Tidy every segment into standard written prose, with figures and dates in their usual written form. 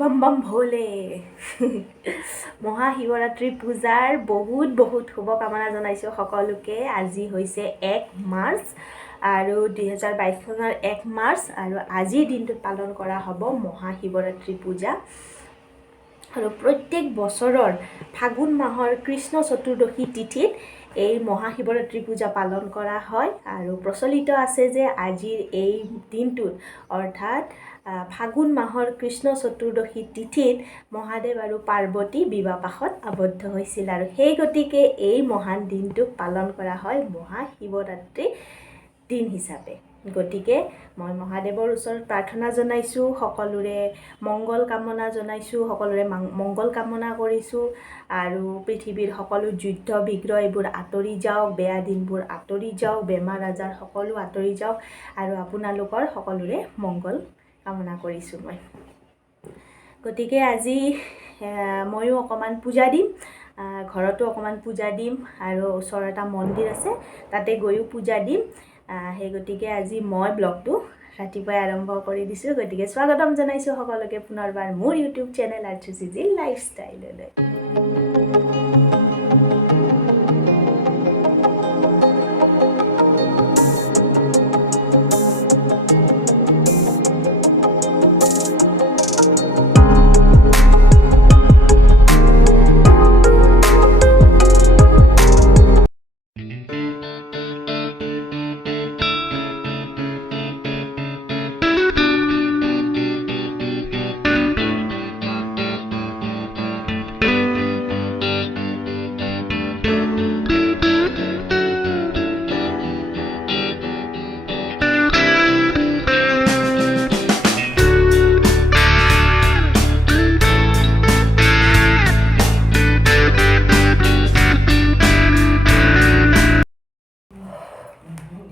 बम बम भोले মহাশিৱৰাত্ৰি পূজাৰ বহুত শুভকামনা জনাইছোঁ সকলোকে। আজি হৈছে 1 মাৰ্চ আৰু 2022 চনৰ 1 মাৰ্চ আৰু আজিৰ দিনটোত পালন কৰা হ'ব মহাশিৱৰাত্ৰি পূজা। আৰু প্ৰত্যেক বছৰৰ ফাগুন মাহৰ কৃষ্ণ চতুৰ্দশী তিথিত এই মহাশিৱৰাত্ৰি পূজা পালন কৰা হয় আৰু প্ৰচলিত আছে যে আজিৰ এই দিনটোত অৰ্থাৎ ফাগুন মাহৰ কৃষ্ণ চতুৰ্দশী তিথিত মহাদেৱ আৰু পাৰ্বতী বিবাহপাশত আবদ্ধ হৈছিল আৰু সেই গতিকে এই মহান দিনটোক পালন কৰা হয় মহাশিৱৰাত্ৰি দিন হিচাপে। গতিকে মই মহাদেৱৰ ওচৰত প্ৰাৰ্থনা জনাইছোঁ, সকলোৰে মংগল কামনা জনাইছোঁ, সকলোৰে মংগল কামনা কৰিছোঁ আৰু পৃথিৱীৰ সকলো যুদ্ধ বিগ্ৰহ এইবোৰ আঁতৰি যাওক, বেয়া দিনবোৰ আঁতৰি যাওক, বেমাৰ আজাৰ সকলো আঁতৰি যাওক আৰু আপোনালোকৰ সকলোৰে মংগল কামনা কৰিছোঁ মই। গতিকে আজি ময়ো অকণমান পূজা দিম, ঘৰতো অকণমান পূজা দিম আৰু ওচৰৰ এটা মন্দিৰ আছে তাতে গৈও পূজা দিম। সেই গতিকে আজি মই ব্লগটো ৰাতিপুৱাই আৰম্ভ কৰি দিছোঁ। গতিকে স্বাগতম জনাইছোঁ সকলোকে পুনৰবাৰ মোৰ ইউটিউব চেনেল আৰ্চু লাইফষ্টাইললৈ।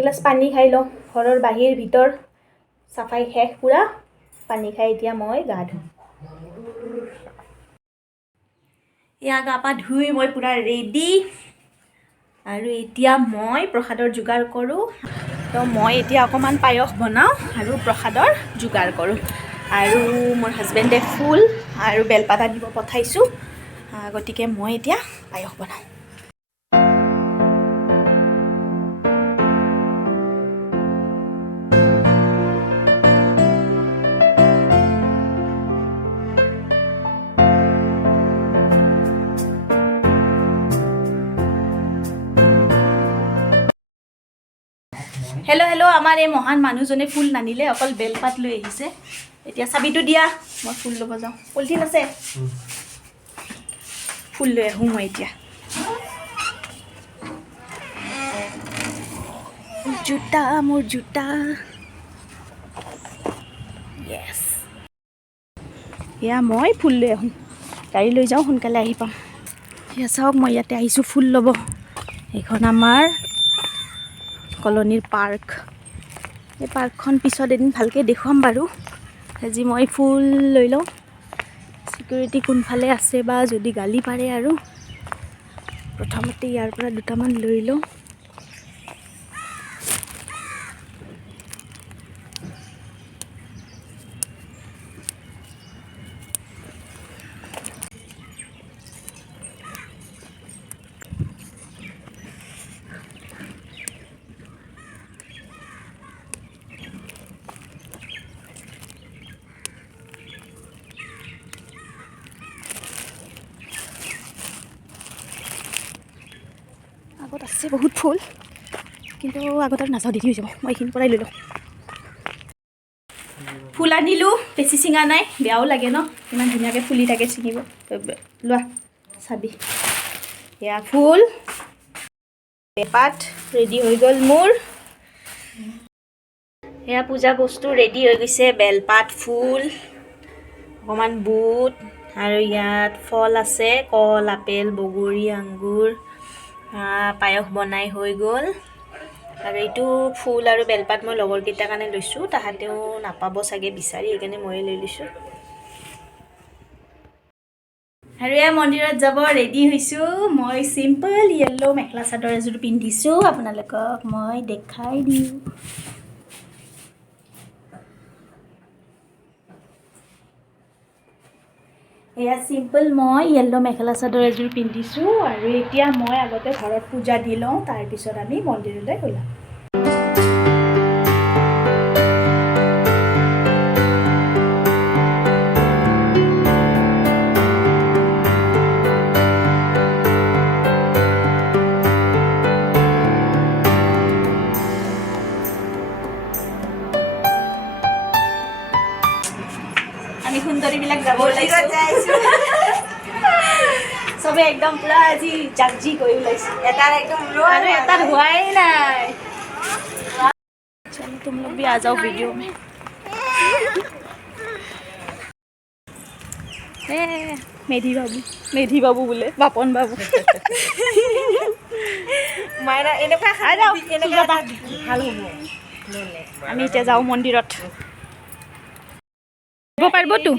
এগিলাচ পানী খাই লওঁ, ঘৰৰ বাহিৰ ভিতৰ চাফাই শেষ পুৰা। পানী খাই এতিয়া মই গা ধুম। এয়া গা পা ধুই মই পুৰা ৰেডি আৰু এতিয়া মই প্ৰসাদৰ যোগাৰ কৰোঁ। তো মই এতিয়া অকণমান পায়স বনাওঁ আৰু প্ৰসাদৰ যোগাৰ কৰোঁ। আৰু মোৰ হাজবেণ্ডে ফুল আৰু বেলপাতা দিব পঠাইছোঁ, গতিকে মই এতিয়া পায়স বনাওঁ। হেল্ল', আমাৰ এই মহান মানুহজনে ফুল নানিলে, অকল বেলপাত লৈ আহিছে। এতিয়া চাবিটো দিয়া, মই ফুল ল'ব যাওঁ। পলিথিন আছে, ফুল লৈ আহোঁ মই এতিয়া। মোৰ জোতা য়েছ। এয়া মই ফুল লৈ আহোঁ, গাড়ী লৈ যাওঁ, সোনকালে আহি পাম। এয়া চাওক, মই ইয়াতে আহিছোঁ ফুল ল'ব। এইখন আমাৰ কলনীৰ পাৰ্ক। এই পাৰ্কখন পিছত এদিন ভালকৈ দেখুৱাম বাৰু। আজি মই ফুল লৈ লওঁ। চিকিউৰিটি কোনফালে আছে বা যদি গালি পাৰে আৰু প্ৰথমতে ইয়াৰ পৰা দুটামান লৈ লওঁ। আগত আছে বহুত ফুল, কিন্তু আগত আৰু নাযাওঁ, দেৰি হৈ যাব। মই এইখিনিৰ পৰাই লৈ লওঁ। ফুল আনিলোঁ, বেছি চিঙা নাই, বেয়াও লাগে ন, ইমান ধুনীয়াকৈ ফুলি থাকে ছিঙিব। লোৱা চাবি, এয়া ফুল, বেলপাত ৰেডি হৈ গ'ল মোৰ। এয়া পূজা বস্তু ৰেডি হৈ গৈছে, বেলপাত, ফুল, অকণমান বুট আৰু ইয়াত ফল আছে, কল, আপেল, বগৰী, আঙুৰ। পায়স বনাই হৈ গ'ল। আৰু এইটো ফুল আৰু বেলপাত মই লগৰকেইটাৰ কাৰণে লৈছোঁ, তাহাঁতেও নাপাব চাগে বিচাৰি, সেইকাৰণে ময়ে লৈ লৈছোঁ। আৰু এয়া মন্দিৰত যাব ৰেডি হৈছোঁ। মই চিম্পল য়েল্লো মেখেলা চাদৰ এযোৰ পিন্ধিছোঁ, আপোনালোকক মই দেখাই দিওঁ। এয়া চিম্পল মই য়েল্লো মেখেলা চাদৰ এযোৰ পিন্ধিছোঁ আৰু এতিয়া মই আগতে ঘৰত পূজা দি লওঁ, তাৰপিছত আমি মন্দিৰলৈ ওলাম। আমি সুন্দৰীবিলাক যাব ওলাইছোঁ চবে একদম পুৰা আজি জাকজি গৈ ওলাইছোঁ। এটাৰ একদম আৰু এটাৰ হোৱাই নাই। চলো तुम लोग भी आ जाओ वीडियो में। মেধি বাবু বোলে বাপন বাবু মাইনা এনেকুৱা ভাল হ'ব। আমি এতিয়া যাওঁ মন্দিৰত। পাৰিবতো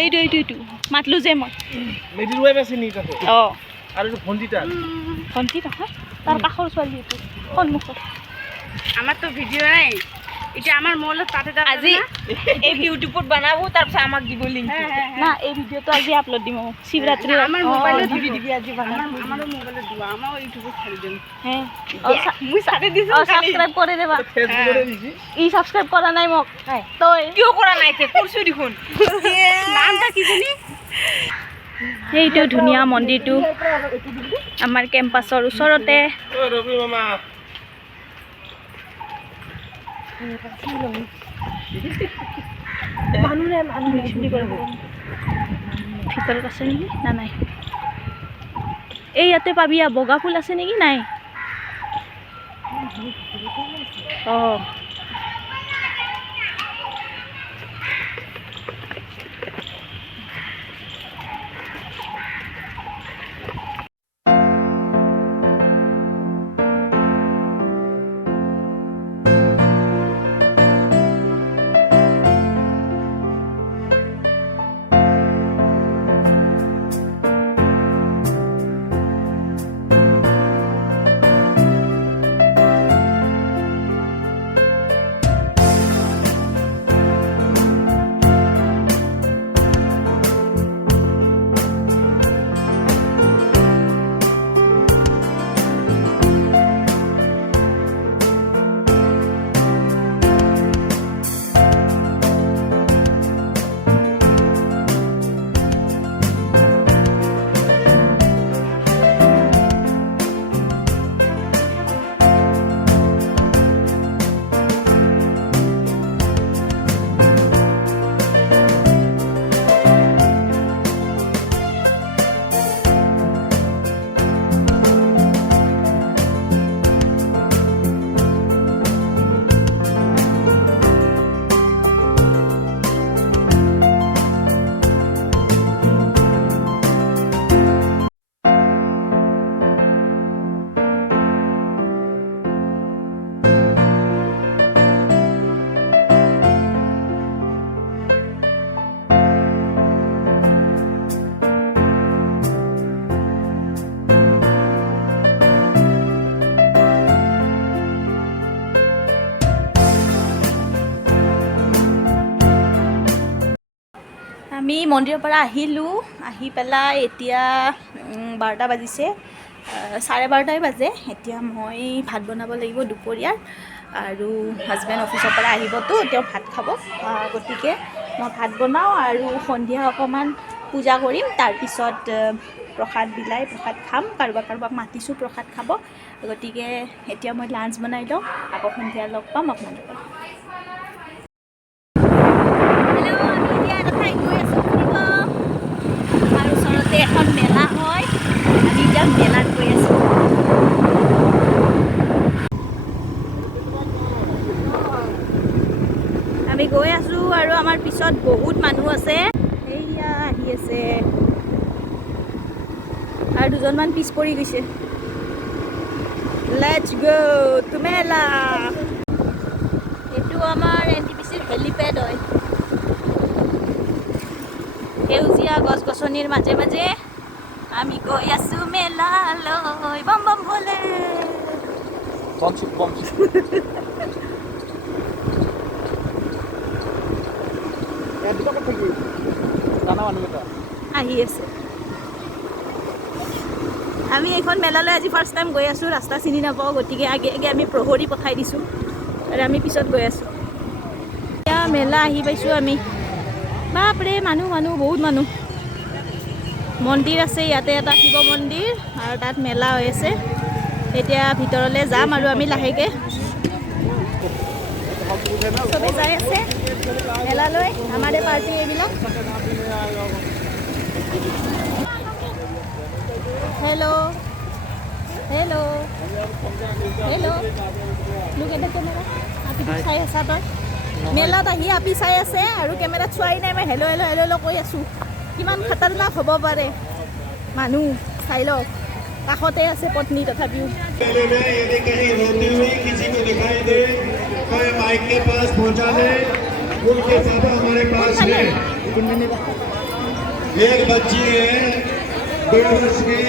এইটো মাতলো যে মই ভণ্টি নহয় তাৰ কাষৰ ছোৱালী এইটো সন্মুখত। আমাৰতো ভিডিঅ' নাই এতিয়া, আমাৰ মলত তাতে আজি এই ইউটিউবত বনাবো, তাৰপিছত আমাক দিব লিংক না। এই ভিডিঅ'টো আজি আপলোড দিম শিৱৰাত্ৰি। আমাৰ মোবাইলত দিবি আজি আমাৰ মোবাইলত দিব, আমাৰ ইউটিউবত ছাড়ি দিম। হ্যাঁ মই ছাড়ি দিছো, সাবস্ক্ৰাইব কৰে দেবা। ই সাবস্ক্ৰাইব কৰা নাই মোক, তই কিয় কৰা নাই? তে কৰছো দেখোন। নামটা কি জানি? এইটো ধুনীয়া মন্দিৰটো আমাৰ কেম্পাছৰ ওচৰতে। ৰবি মামা ভিতৰত আছে নেকি? না নাই। এই ইয়াতে পাবি বগা ফুল আছে নেকি? নাই। অঁ আমি মন্দিৰৰ পৰা আহিলোঁ। আহি পেলাই এতিয়া 12টা বাজিছে, 12:30 বাজে। এতিয়া মই ভাত বনাব লাগিব দুপৰীয়াৰ, আৰু হাজবেণ্ড অফিচৰ পৰা আহিবতো, তেওঁ ভাত খাব। গতিকে মই ভাত বনাওঁ আৰু সন্ধিয়া অকণমান পূজা কৰিম। তাৰপিছত প্ৰসাদ বিলাই প্ৰসাদ খাম। কাৰোবাক মাতিছোঁ প্ৰসাদ খাব। গতিকে এতিয়া মই লাঞ্চ বনাই লওঁ, আকৌ সন্ধিয়া লগ পাম আপোনালোকক। এখন মেলা হয়, আমি এতিয়া মেলাত গৈ আছোঁ। আমি গৈ আছোঁ আৰু আমাৰ পিছত বহুত মানুহ আছে। এইয়া আহি আছে আৰু দুজনমান পিছ পৰি গৈছে। লেটছ গো টু মেলা। এইটো আমাৰ NTPCৰ হেলিপেড হয়। সেউজীয়া গছ গছনিৰ মাজে মাজে আমি গৈ আছো মেলালৈ বম বম বলে আহি আছে আমি এইখন মেলালৈ আজি ফাৰ্ষ্ট টাইম গৈ আছোঁ ৰাস্তা চিনি নাপাওঁ গতিকে আগে আগে আমি প্ৰহৰী পঠাই দিছোঁ আৰু আমি পিছত গৈ আছোঁ এতিয়া মেলা আহি পাইছোঁ আমি বাপৰে মানুহ মানুহ বহুত মানুহ মন্দিৰ আছে ইয়াতে এটা শিৱ মন্দিৰ আৰু তাত মেলা হৈ আছে এতিয়া ভিতৰলৈ যাম আৰু আমি লাহেকৈ চবেই যাই আছে মেলালৈ আমাৰে পাৰ্টি এইবিলাক হেল্ল' হেল্ল' হেল্ল' লোক এটা কেমেৰা আপি চাই আছা তই মেলাত আহি আপি চাই আছে আৰু কেমেৰাত চোৱাই নাই মই হেল্ল' হেল্ল' হেল্ল' হেল্ল' কৈ আছোঁ কিমান খাতাৰনাক হ'ব পাৰে মানুহ চাই লওক কাষতে আছে পত্নী তথাপিও एक बच्ची है 2 वर्ष की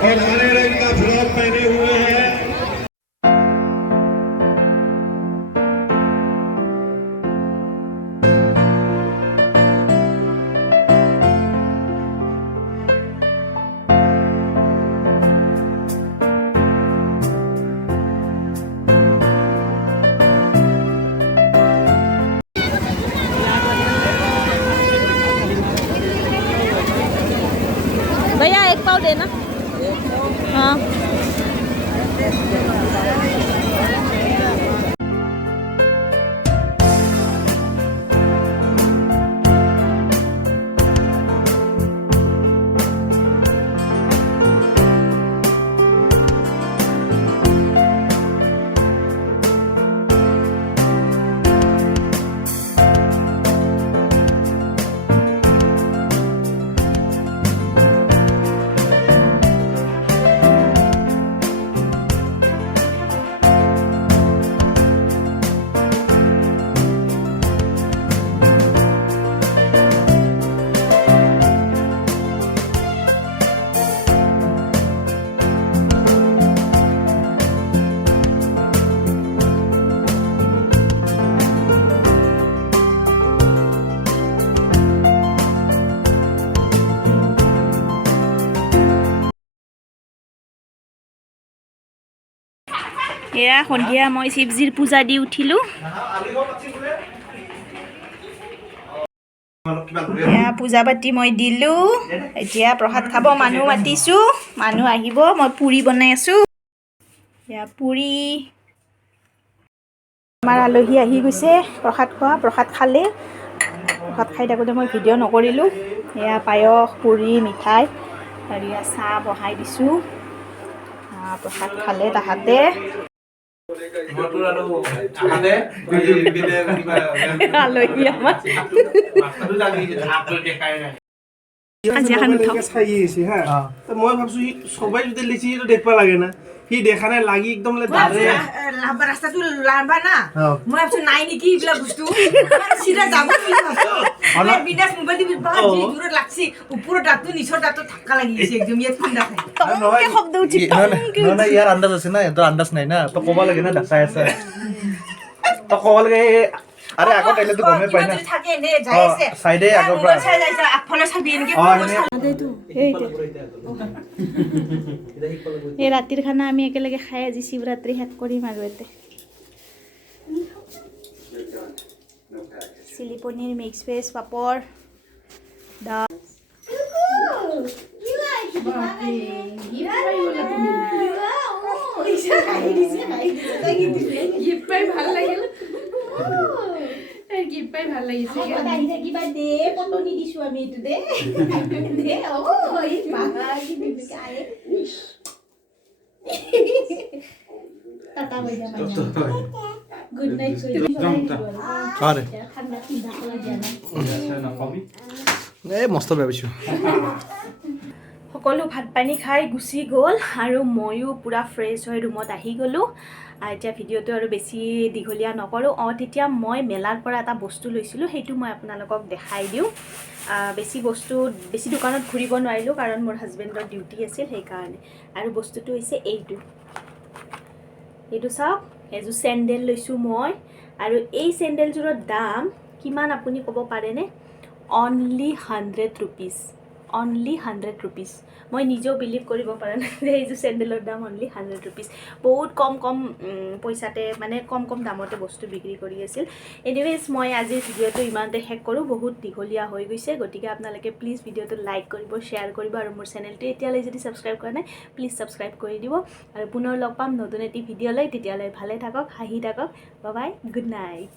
और हरे रंग का फ्रॉक पहने हुए हैं भैया एक पाव देना हाँ এয়া সন্ধিয়া মই শিৱজীৰ পূজা দি উঠিলোঁ এয়া পূজা পাতি মই দিলোঁ এতিয়া প্ৰসাদ খাব মানুহ মাতিছোঁ মানুহ আহিব মই পুৰি বনাই আছোঁ এয়া পুৰি আমাৰ আলহী আহি গৈছে প্ৰসাদ খালে প্ৰসাদ খাই থাকোঁতে মই ভিডিঅ' নকৰিলোঁ এয়া পায়স পুৰি মিঠাই আৰু এয়া চাহ বহাই দিছোঁ প্ৰসাদ খালে তাহাঁতে আলহী আমাৰ মই ভাবছো সবাই যদি লিচি দেখবা লাগে না সি দেখা নাই লাগি একদম ৰাস্তাটো লাম্বা না মই ভাবছো নাই নেকি এইবিলাক বস্তু চিধা যাব বিনাশ মোবাইল দূৰত লাগছি ওপৰত দাঁতটো নিচৰ দাঁতত ধাক্কা লাগি গৈছে একদম ইয়াত খুন্দা খাই শব্দ উঠি ইয়াৰ আন্দাজ আছে না তোৰ আন্দাজ নাই না তই ক'ব লাগে না চাই আছে তই ক'ব লাগে আরে আগত এলেতো গমে পাই না থাকে নে যাই আছে সাইডে আগৰ পৰা চাই যাইছে আগফালে চাবি এনেকে এই ৰাতিৰ খানা আমি একেলগে খাই আজি শিৱৰাত্ৰি শেষ কৰিম আৰু এতে চিলি পনীৰ মিক্স ভেজ পাপৰ দাল ভাল লাগিছে কিবা দে পটনি দিছো আমি এইটো দে গুড নাইট মস্ত ভাবিছোঁ সকলো ভাত পানী খাই গুচি গ'ল আৰু ময়ো পূৰা ফ্ৰেছ হৈ ৰুমত আহি গ'লোঁ এতিয়া ভিডিঅ'টো আৰু বেছি দীঘলীয়া নকৰোঁ তেতিয়া মই মেলাৰ পৰা এটা বস্তু লৈছিলোঁ সেইটো মই আপোনালোকক দেখাই দিওঁ বেছি দোকানত ঘূৰিব নোৱাৰিলোঁ কাৰণ মোৰ হাজবেণ্ডৰ ডিউটি আছিল সেইকাৰণে আৰু বস্তুটো হৈছে এইটো চাওক এযোৰ চেণ্ডেল লৈছোঁ মই আৰু এই চেণ্ডেলযোৰৰ দাম কিমান আপুনি ক'ব পাৰেনে অনলি 100 rupees অনলি 100 rupees মই নিজেও বিলিভ কৰিব পৰা নাই যে এইযোৰ চেণ্ডেলৰ দাম অনলি 100 rupees বহুত কম পইচাতে মানে কম দামতে বস্তু বিক্ৰী কৰি আছিল এনিৱেজ মই আজিৰ ভিডিঅ'টো ইমানতে শেষ কৰোঁ বহুত দীঘলীয়া হৈ গৈছে গতিকে আপোনালোকে প্লিজ ভিডিঅ'টো লাইক কৰিব শ্বেয়াৰ কৰিব আৰু মোৰ চেনেলটো এতিয়ালৈ যদি ছাবস্ক্ৰাইব কৰা নাই প্লিজ ছাবস্ক্ৰাইব কৰি দিব আৰু পুনৰ লগ পাম নতুন এটি ভিডিঅ' লৈ তেতিয়ালৈ ভালে থাকক হাঁহি থাকক বাই বাই গুড নাইট